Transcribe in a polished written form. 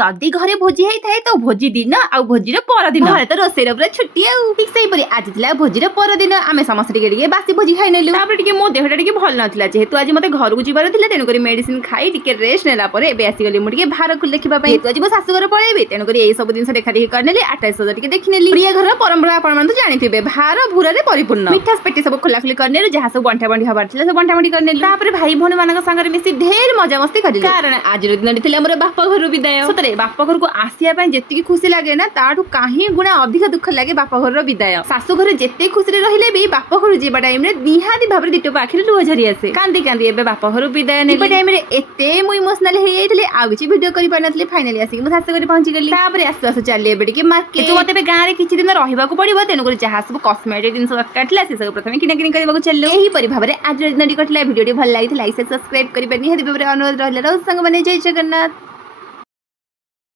जदि घरे भोजी होता तो भोजी दिन आ भोजीर परदिन घरे तो रोसईर पूरा छुट्टी ठीक से आज था भोजीर परदिन आम समस्त टे बासी भोजी खाई नेलु मो देहटा टे भल ना जेहेतु आज मत घर को जबार था तेणुक मेडिसिन खाई टे रेस्ट नेला आसीगली मुझे बाहर को देखा आज मो शाशुघर पलैबी तेणुक सब जिन देखा देखी करने आटाइश टे देखी प्रिय घर परंपरा आप जानते बाहर भूरा परिपूर्ण मिठास पेटी सब खोलाखोली करने जहाँ सब बंटा बंटी हबार सब बंटा बंटी करने भाई भौणी मान सागर मिसी ढेर मजामस्ती कर कारण आज दिन थे बाप घर विदाय बाप घर को आसिया जी खुशी लगे ना ताठू कहीं गुणा अधिक दुख लगे बाप घर विदाय शाशु घर जिते खुशी रहिले भी बाप घर जीवा टाइम निहाती भाव दीटो आखिर लुह झरी आसे कांदी कांदी एबे बाप घर विदाय नेबे टाइम रे एते मु इमोशनल हे जाइतले आ किछि वीडियो करि पानतले फाइनली आसी मु शाशु घर पहुंची गेली तापरे आसु आसु चली एबे के मार्केट तो मते गां रे किछि दिन रहिबा को पड़िबो तेनु कर जहा सब कॉस्मेटिक दिन सब काटला से सब प्रथमे किना किनी करबा को चललो एही परि भाव रे आज दिन कटला वीडियो टी भल लागित लाइक सब्सक्राइब करि बनि हेदि अनुरोध रहले रहो संग बने जय जगन्नाथ।